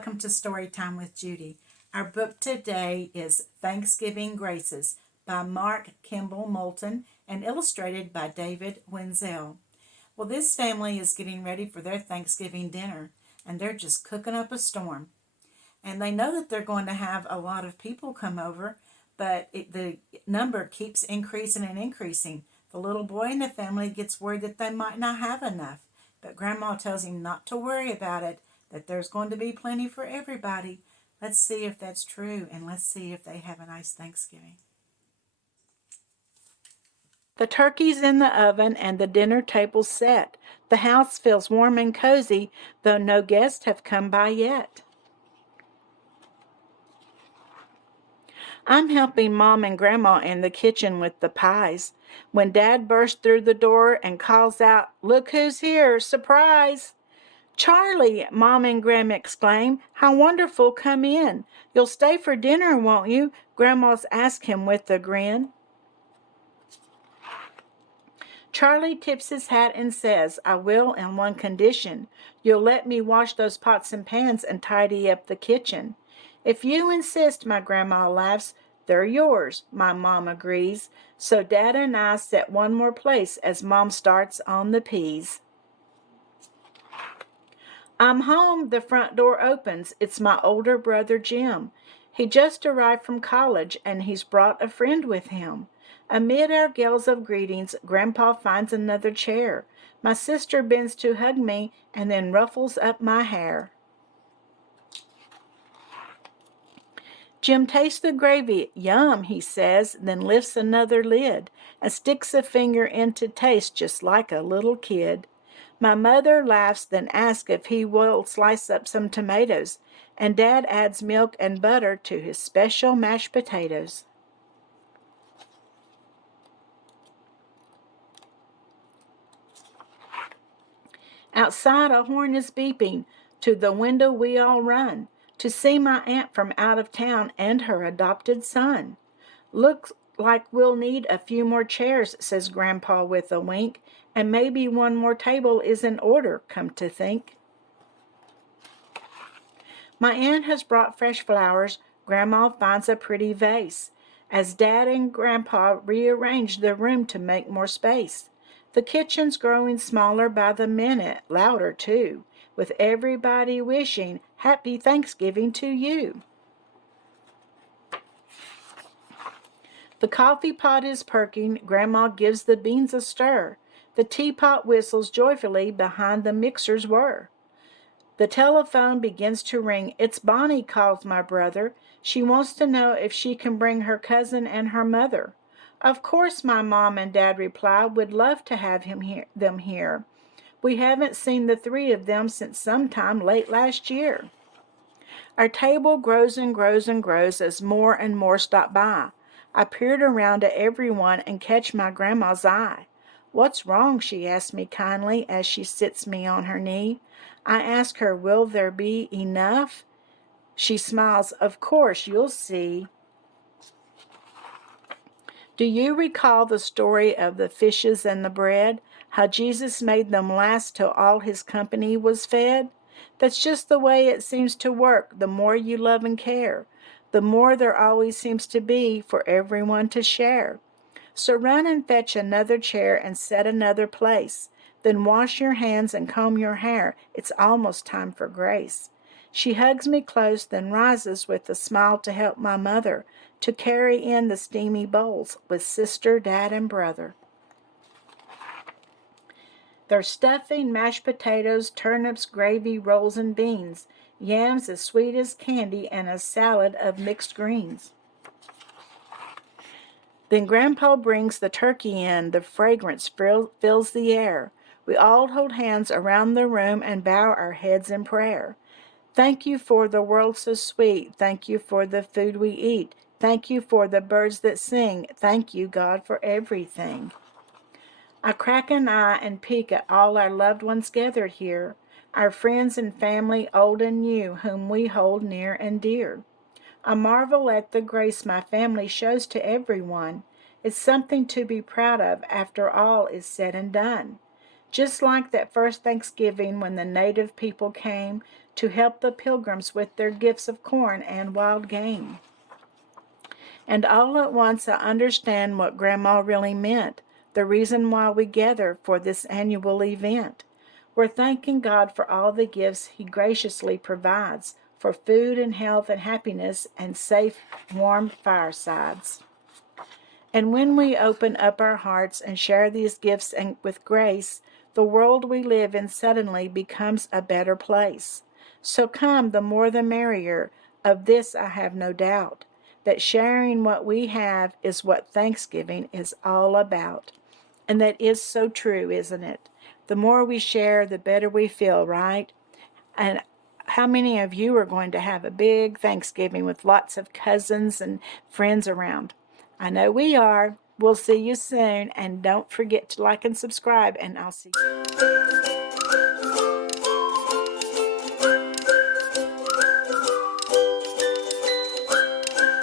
welcome to Storytime with Judy. Our book today is Thanksgiving Graces by Mark Kimball Moulton and illustrated by David Wenzel. Well, this family is getting ready for their Thanksgiving dinner, and they're just cooking up a storm. And they know that they're going to have a lot of people come over, but the number keeps increasing and increasing. The little boy in the family gets worried that they might not have enough, but Grandma tells him not to worry about it, that there's going to be plenty for everybody. Let's see if that's true, and let's see if they have a nice Thanksgiving. The turkey's in the oven and the dinner table's set. The house feels warm and cozy, though no guests have come by yet. I'm helping Mom and Grandma in the kitchen with the pies, when Dad bursts through the door and calls out, "Look who's here! Surprise!" "Charlie," Mom and Grandma exclaim, "how wonderful! Come in. You'll stay for dinner, won't you?" Grandma's asked him with a grin. Charlie tips his hat and says, "I will on one condition. You'll let me wash those pots and pans and tidy up the kitchen." "If you insist," my grandma laughs. "They're yours," my mom agrees. So Dad and I set one more place as Mom starts on the peas. I'm home. The front door opens. It's my older brother Jim. He just arrived from college, and he's brought a friend with him. Amid our gales of greetings, Grandpa finds another chair. My sister bends to hug me and then ruffles up my hair. Jim tastes the gravy. "Yum," he says, then lifts another lid and sticks a finger in to taste just like a little kid. My mother laughs, then asks if he will slice up some tomatoes, and Dad adds milk and butter to his special mashed potatoes. Outside a horn is beeping. To the window we all run to see my aunt from out of town and her adopted son. "Looks like we'll need a few more chairs," says Grandpa with a wink, "and maybe one more table is in order, come to think." My aunt has brought fresh flowers. Grandma finds a pretty vase, as Dad and Grandpa rearrange the room to make more space. The kitchen's growing smaller by the minute, louder too, with everybody wishing Happy Thanksgiving to you. The coffee pot is perking. Grandma gives the beans a stir. The teapot whistles joyfully behind the mixer's whir. The telephone begins to ring. "It's Bonnie," calls my brother. "She wants to know if she can bring her cousin and her mother." "Of course," my mom and dad reply. "Would love to have them here. We haven't seen the three of them since sometime late last year." Our table grows and grows and grows as more and more stop by. I peered around at everyone and catch my grandma's eye. "What's wrong?" she asks me kindly as she sits me on her knee. I ask her, "Will there be enough?" She smiles. "Of course, you'll see." Do you recall the story of the fishes and the bread? How Jesus made them last till all his company was fed? That's just the way it seems to work. The more you love and care, the more there always seems to be for everyone to share. So run and fetch another chair and set another place. Then wash your hands and comb your hair. It's almost time for grace. She hugs me close, then rises with a smile to help my mother to carry in the steamy bowls with sister, dad, and brother. There's stuffing, mashed potatoes, turnips, gravy, rolls, and beans, yams as sweet as candy, and a salad of mixed greens. Then Grandpa brings the turkey in. The fragrance fills the air. We all hold hands around the room and bow our heads in prayer. Thank you for the world so sweet. Thank you for the food we eat. Thank you for the birds that sing. Thank you, God, for everything. I crack an eye and peek at all our loved ones gathered here, our friends and family, old and new, whom we hold near and dear. I marvel at the grace my family shows to everyone. It's something to be proud of after all is said and done. just like that first Thanksgiving when the native people came to help the pilgrims with their gifts of corn and wild game. And all at once I understand what Grandma really meant, the reason why we gather for this annual event. We're thanking God for all the gifts He graciously provides, for food and health and happiness and safe, warm firesides. And when we open up our hearts and share these gifts with grace, the world we live in suddenly becomes a better place. So come, the more the merrier. Of this I have no doubt, that sharing what we have is what Thanksgiving is all about. And that is so true, isn't it? The more we share, the better we feel, right? And how many of you are going to have a big Thanksgiving with lots of cousins and friends around? I know we are. We'll see you soon. And don't forget to like and subscribe, and I'll see you.